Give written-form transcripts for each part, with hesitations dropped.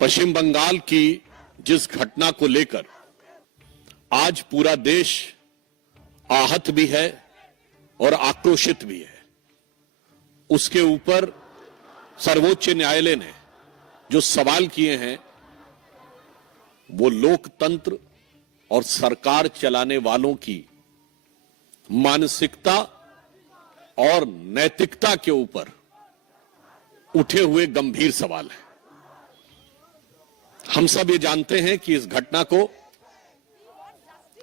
पश्चिम बंगाल की जिस घटना को लेकर आज पूरा देश आहत भी है और आक्रोशित भी है, उसके ऊपर सर्वोच्च न्यायालय ने जो सवाल किए हैं वो लोकतंत्र और सरकार चलाने वालों की मानसिकता और नैतिकता के ऊपर उठे हुए गंभीर सवाल है। हम सब ये जानते हैं कि इस घटना को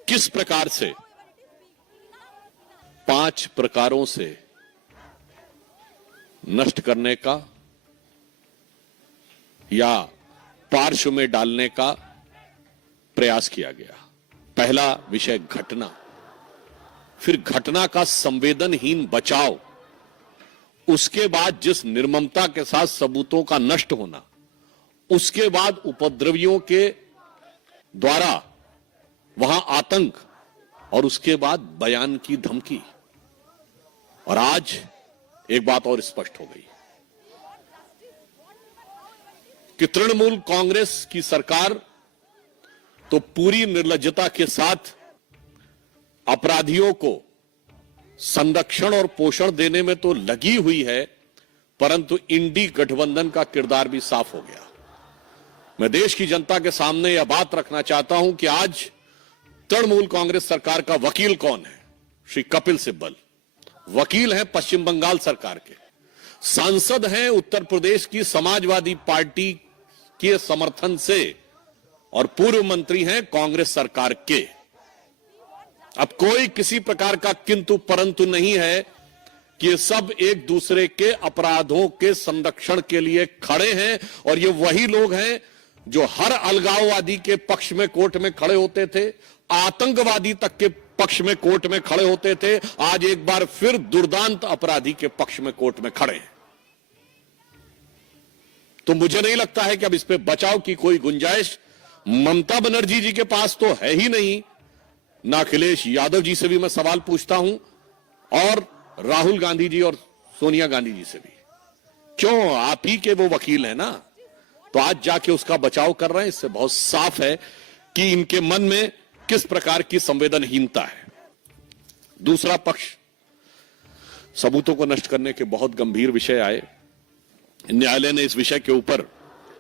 किस प्रकार से 5 प्रकारों से नष्ट करने का या पार्श्व में डालने का प्रयास किया गया। पहला विषय घटना, फिर घटना का संवेदनहीन बचाव, उसके बाद जिस निर्ममता के साथ सबूतों का नष्ट होना, उसके बाद उपद्रवियों के द्वारा वहां आतंक और उसके बाद बयान की धमकी। और आज एक बात और स्पष्ट हो गई कि तृणमूल कांग्रेस की सरकार तो पूरी निर्लज्जता के साथ अपराधियों को संरक्षण और पोषण देने में तो लगी हुई है, परंतु इंडी गठबंधन का किरदार भी साफ हो गया। मैं देश की जनता के सामने यह बात रखना चाहता हूं कि आज तृणमूल कांग्रेस सरकार का वकील कौन है? श्री कपिल सिब्बल वकील हैं पश्चिम बंगाल सरकार के, सांसद हैं उत्तर प्रदेश की समाजवादी पार्टी के समर्थन से, और पूर्व मंत्री हैं कांग्रेस सरकार के। अब कोई किसी प्रकार का किंतु परंतु नहीं है कि ये सब एक दूसरे के अपराधों के संरक्षण के लिए खड़े हैं, और ये वही लोग हैं जो हर अलगाववादी के पक्ष में कोर्ट में खड़े होते थे, आतंकवादी तक के पक्ष में कोर्ट में खड़े होते थे, आज एक बार फिर दुर्दांत अपराधी के पक्ष में कोर्ट में खड़े हैं। तो मुझे नहीं लगता है कि अब इस पे बचाव की कोई गुंजाइश ममता बनर्जी जी के पास तो है ही नहीं, ना अखिलेश यादव जी से भी मैं सवाल पूछता हूं, और राहुल गांधी जी और सोनिया गांधी जी से भी। क्यों? आप ही के वो वकील हैं ना, तो आज जाके उसका बचाव कर रहे हैं। इससे बहुत साफ है कि इनके मन में किस प्रकार की संवेदनहीनता है। दूसरा पक्ष, सबूतों को नष्ट करने के बहुत गंभीर विषय आए। न्यायालय ने इस विषय के ऊपर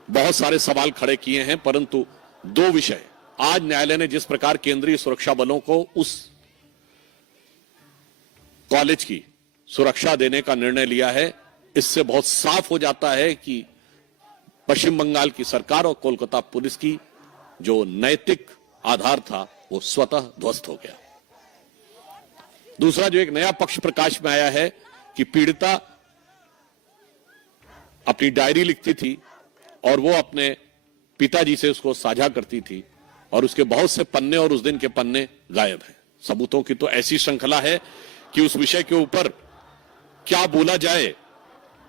बहुत सारे सवाल खड़े किए हैं, परंतु 2 विषय आज न्यायालय ने जिस प्रकार केंद्रीय सुरक्षा बलों को उस कॉलेज की सुरक्षा देने का निर्णय लिया है, इससे बहुत साफ हो जाता है कि पश्चिम बंगाल की सरकार और कोलकाता पुलिस की जो नैतिक आधार था वो स्वतः ध्वस्त हो गया। दूसरा जो एक नया पक्ष प्रकाश में आया है कि पीड़िता अपनी डायरी लिखती थी और वो अपने पिताजी से उसको साझा करती थी, और उसके बहुत से पन्ने और उस दिन के पन्ने गायब हैं। सबूतों की तो ऐसी श्रृंखला है कि उस विषय के ऊपर क्या बोला जाए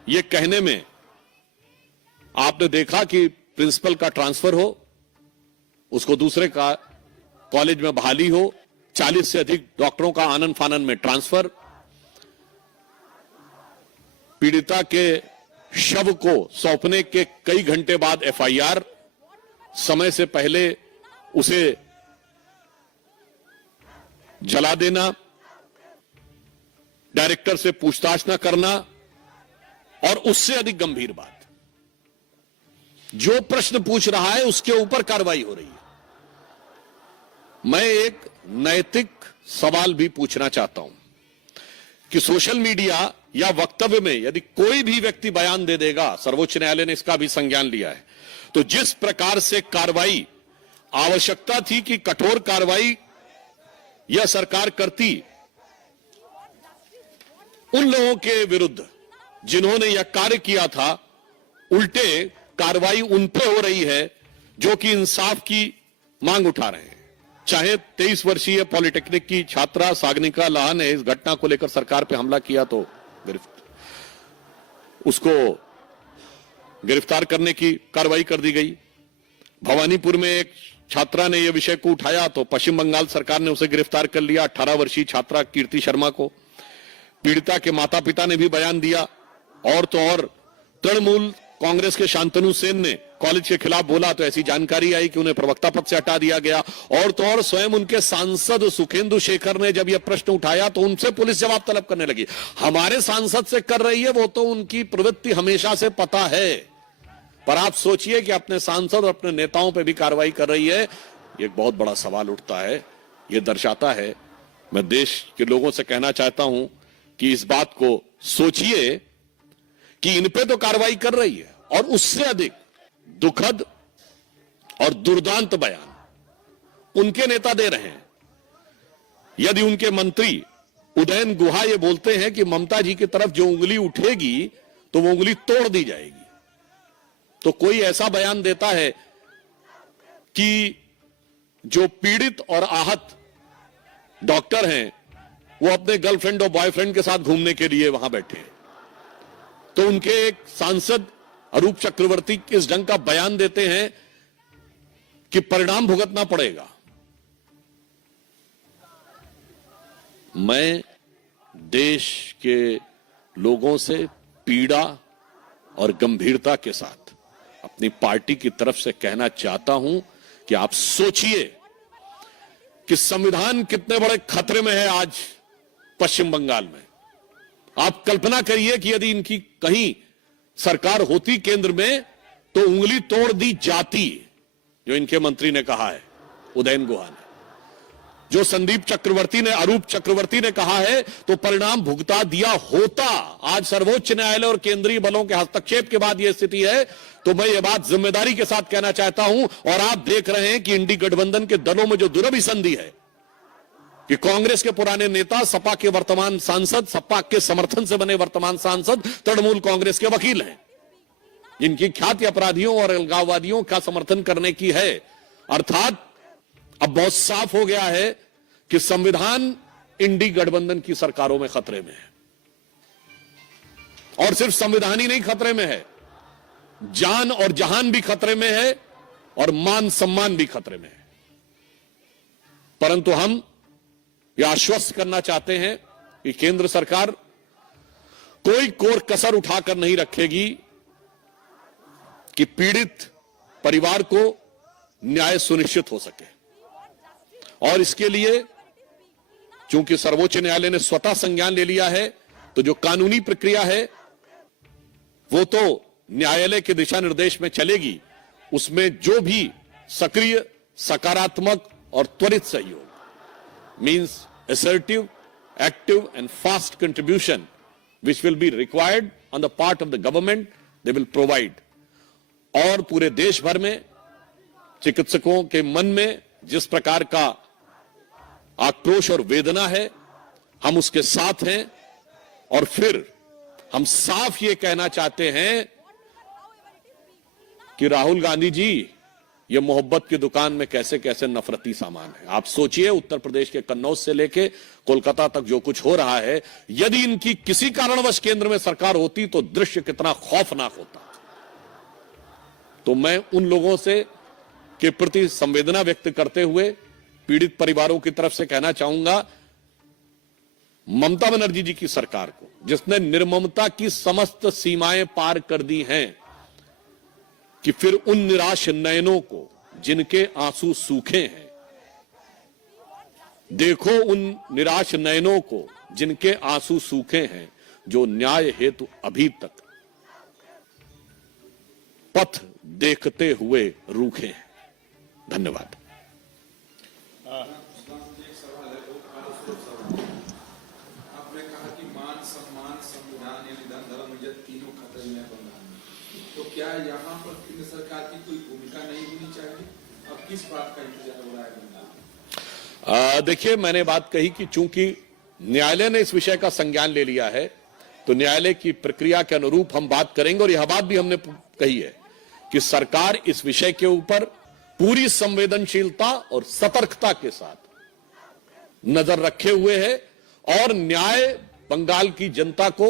ये कहने में, आपने देखा कि प्रिंसिपल का ट्रांसफर हो, उसको दूसरे का कॉलेज में बहाली हो, 40 से अधिक डॉक्टरों का आनन फानन में ट्रांसफर, पीड़िता के शव को सौंपने के कई घंटे बाद एफआईआर, समय से पहले उसे जला देना, डायरेक्टर से पूछताछ न करना, और उससे अधिक गंभीर बात, जो प्रश्न पूछ रहा है उसके ऊपर कार्रवाई हो रही है। मैं एक नैतिक सवाल भी पूछना चाहता हूं कि सोशल मीडिया या वक्तव्य में यदि कोई भी व्यक्ति बयान दे देगा, सर्वोच्च न्यायालय ने इसका भी संज्ञान लिया है, तो जिस प्रकार से कार्रवाई आवश्यकता थी कि कठोर कार्रवाई यह सरकार करती उन लोगों के विरुद्ध जिन्होंने यह कार्य किया था, उल्टे कार्रवाई उन पे हो रही है जो कि इंसाफ की मांग उठा रहे हैं। चाहे 23 वर्षीय पॉलिटेक्निक की छात्रा सागनिका लाहा ने इस घटना को लेकर सरकार पे हमला किया तो उसको गिरफ्तार करने की कार्रवाई कर दी गई। भवानीपुर में एक छात्रा ने यह विषय को उठाया तो पश्चिम बंगाल सरकार ने उसे गिरफ्तार कर लिया, 18 वर्षीय छात्रा कीर्ति शर्मा को। पीड़िता के माता पिता ने भी बयान दिया, और तो और तृणमूल कांग्रेस के शांतनु सेन ने कॉलेज के खिलाफ बोला तो ऐसी जानकारी आई कि उन्हें प्रवक्ता पद से हटा दिया गया। और तो और स्वयं उनके सांसद सुखेंदु शेखर ने जब यह प्रश्न उठाया तो उनसे पुलिस जवाब तलब करने लगी। हमारे सांसद से कर रही है, वो तो उनकी प्रवृत्ति हमेशा से पता है, पर आप सोचिए कि अपने सांसद और अपने नेताओं पर भी कार्रवाई कर रही है। एक बहुत बड़ा सवाल उठता है। यह दर्शाता है, मैं देश के लोगों से कहना चाहता हूं कि इस बात को सोचिए कि इन पे तो कार्रवाई कर रही है, और उससे अधिक दुखद और दुर्दांत बयान उनके नेता दे रहे हैं। यदि उनके मंत्री उदयन गुहा ये बोलते हैं कि ममता जी की तरफ जो उंगली उठेगी तो वो उंगली तोड़ दी जाएगी, तो कोई ऐसा बयान देता है कि जो पीड़ित और आहत डॉक्टर हैं वो अपने गर्लफ्रेंड और बॉयफ्रेंड के साथ घूमने के लिए वहां बैठे हैं, तो उनके एक सांसद अरूप चक्रवर्ती इस ढंग का बयान देते हैं कि परिणाम भुगतना पड़ेगा। मैं देश के लोगों से पीड़ा और गंभीरता के साथ अपनी पार्टी की तरफ से कहना चाहता हूं कि आप सोचिए कि संविधान कितने बड़े खतरे में है आज पश्चिम बंगाल में। आप कल्पना करिए कि यदि इनकी कहीं सरकार होती केंद्र में तो उंगली तोड़ दी जाती, जो इनके मंत्री ने कहा है, उदयन गुहा ने, जो संदीप चक्रवर्ती ने, अरूप चक्रवर्ती ने कहा है, तो परिणाम भुगता दिया होता। आज सर्वोच्च न्यायालय और केंद्रीय बलों के हस्तक्षेप के बाद यह स्थिति है, तो मैं यह बात जिम्मेदारी के साथ कहना चाहता हूं। और आप देख रहे हैं कि इंडी गठबंधन के दलों में जो दुरभिसंधि है कि कांग्रेस के पुराने नेता, सपा के वर्तमान सांसद, सपा के समर्थन से बने वर्तमान सांसद तृणमूल कांग्रेस के वकील हैं, जिनकी ख्याति अपराधियों और अलगाववादियों का समर्थन करने की है। अर्थात अब बहुत साफ हो गया है कि संविधान इंडी गठबंधन की सरकारों में खतरे में है। और सिर्फ संविधान ही नहीं खतरे में है, जान और जहान भी खतरे में है और मान सम्मान भी खतरे में है। परंतु हम यह आश्वस्त करना चाहते हैं कि केंद्र सरकार कोई कोर कसर उठाकर नहीं रखेगी कि पीड़ित परिवार को न्याय सुनिश्चित हो सके। और इसके लिए चूंकि सर्वोच्च न्यायालय ने स्वतः संज्ञान ले लिया है, तो जो कानूनी प्रक्रिया है वो तो न्यायालय के दिशा निर्देश में चलेगी। उसमें जो भी सक्रिय, सकारात्मक और त्वरित सहयोग, means assertive, active and fast contribution which will be required on the part of the government, they will provide. और पूरे देश भर में चिकित्सकों के मन में जिस प्रकार का आक्रोश और वेदना है, हम उसके साथ हैं। और फिर हम साफ ये कहना चाहते हैं कि राहुल गांधी जी, ये मोहब्बत की दुकान में कैसे कैसे नफरती सामान है। आप सोचिए, उत्तर प्रदेश के कन्नौज से लेके कोलकाता तक जो कुछ हो रहा है, यदि इनकी किसी कारणवश केंद्र में सरकार होती तो दृश्य कितना खौफनाक होता। तो मैं उन लोगों से के प्रति संवेदना व्यक्त करते हुए पीड़ित परिवारों की तरफ से कहना चाहूंगा, ममता बनर्जी जी की सरकार को, जिसने निर्ममता की समस्त सीमाएं पार कर दी हैं, कि फिर उन निराश नयनों को जिनके आंसू सूखे हैं, देखो उन निराश नयनों को जिनके आंसू सूखे हैं, जो न्याय हेतु अभी तक पथ देखते हुए रूखे हैं। धन्यवाद। आपने कहा कि मान सम्मान, संविधान, धन, धर्म, इज्जत तीनों खतरे में बंगाल में, तो क्या यहाँ पर केंद्र सरकार की कोई भूमिका नहीं होनी चाहिए? अब किस बात का इंतजार हो रहा है बंगाल? देखिए, मैंने बात कही कि चूंकि न्यायालय ने इस विषय का संज्ञान ले लिया है, तो न्यायालय की प्रक्रिया के अनुरूप हम बात करेंगे। और यह बात भी हमने कही है कि सरकार इस विषय के ऊपर पूरी संवेदनशीलता और सतर्कता के साथ नजर रखे हुए है, और न्याय बंगाल की जनता को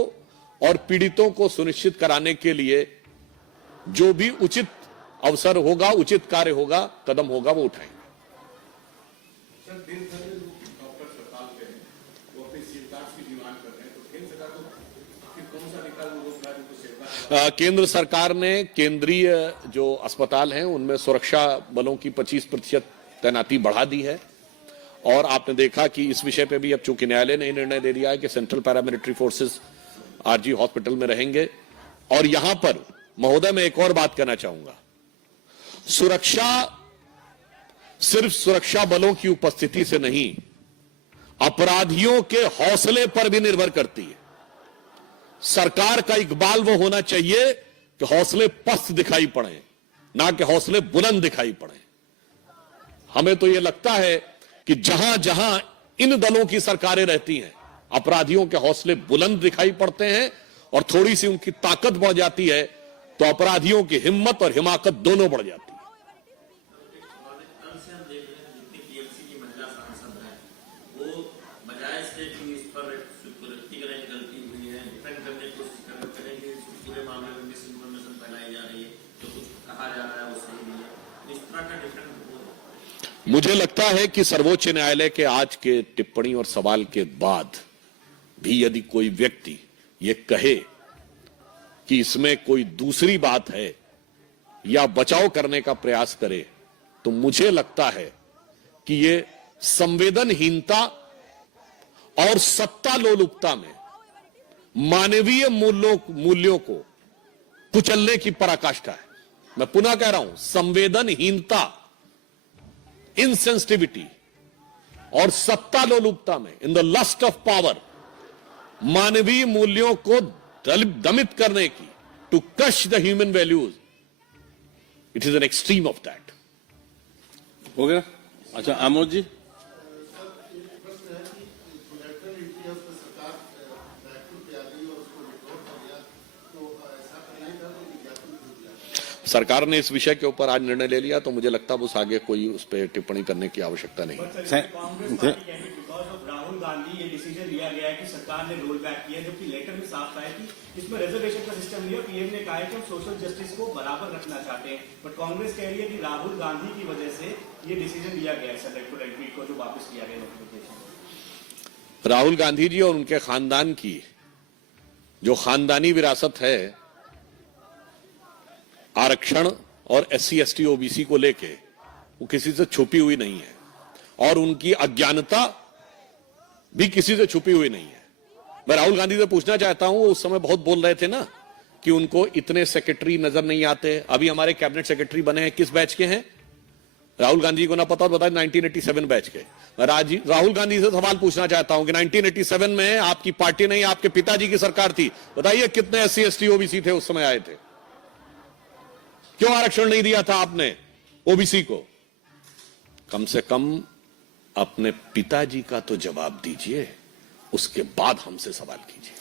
और पीड़ितों को सुनिश्चित कराने के लिए जो भी उचित अवसर होगा, उचित कार्य होगा, कदम होगा, वो उठाएंगे। सर, दिन भर में डॉक्टर हड़ताल पे हैं, वो अपनी सीट की डिमांड कर रहे हैं, तो केंद्र सरकार को फिर कौन सा निकाल वो रोक रहा है, केंद्र सरकार ने केंद्रीय जो अस्पताल हैं उनमें सुरक्षा बलों की 25% तैनाती बढ़ा दी है और आपने देखा कि इस विषय पे भी अब चूंकि न्यायालय ने निर्णय दे दिया है कि central paramilitary forces RG hospital में रहेंगे। और यहां पर महोदय मैं एक और बात कहना चाहूंगा, सुरक्षा सिर्फ सुरक्षा बलों की उपस्थिति से नहीं, अपराधियों के हौसले पर भी निर्भर करती है। सरकार का इकबाल वो होना चाहिए कि हौसले पस्त दिखाई पड़े, ना कि हौसले बुलंद दिखाई पड़े। हमें तो यह लगता है कि जहां जहां इन दलों की सरकारें रहती हैं, अपराधियों के हौसले बुलंद दिखाई पड़ते हैं और थोड़ी सी उनकी ताकत बढ़ जाती है तो अपराधियों की हिम्मत और हिमाकत दोनों बढ़ जाती है। मुझे लगता है कि सर्वोच्च न्यायालय के आज के टिप्पणी और सवाल के बाद भी यदि कोई व्यक्ति ये कहे कि इसमें कोई दूसरी बात है या बचाव करने का प्रयास करे, तो मुझे लगता है कि ये संवेदनहीनता और सत्ता लोलुपता में मानवीय मूल्यों को कुचलने की पराकाष्ठा है। मैं पुनः कह रहा हूं, संवेदनहीनता, इनसेंसिटिविटी और सत्ता लोलुपता में, in the lust of power, मानवीय मूल्यों को दमित करने की, to crush the human values, it is an extreme of that. हो गया? अच्छा, आमोद जी। सरकार ने इस विषय के ऊपर आज निर्णय ले लिया तो मुझे लगता है उस आगे कोई उस पर टिप्पणी करने की आवश्यकता नहीं। राहुल गांधी ये डिसीजन लिया गया है कि सरकार ने रोल बैक किया, जबकि लेटर में साफ है कि इसमें रिजर्वेशन का सिस्टम नहीं है। पीएम ने कहा है कि हम सोशल जस्टिस को बराबर रखना चाहते हैं, बट कांग्रेस कह रही है कि राहुल गांधी की वजह से ये डिसीजन लिया गया है सेलेक्टेड एंट्री को जो वापस किया गया नोटिफिकेशन। राहुल गांधी जी और उनके खानदान की जो खानदानी विरासत है आरक्षण और SC ST OBC को लेके, वो किसी से छुपी हुई नहीं है और उनकी अज्ञानता भी किसी से छुपी हुई नहीं है। मैं राहुल गांधी से पूछना चाहता हूं, उस समय बहुत बोल रहे थे ना कि उनको इतने सेक्रेटरी नजर नहीं आते। अभी हमारे कैबिनेट सेक्रेटरी बने हैं, किस बैच के हैं? राहुल गांधी को ना पता बताए 1987 बैच के। मैं राहुल गांधी से सवाल पूछना चाहता हूं कि 1987 में आपकी पार्टी नहीं, आपके पिताजी की सरकार थी, बताइए कितने SC ST OBC थे उस समय आए थे? क्यों आरक्षण नहीं दिया था आपने OBC को? कम से कम अपने पिताजी का तो जवाब दीजिए, उसके बाद हमसे सवाल कीजिए।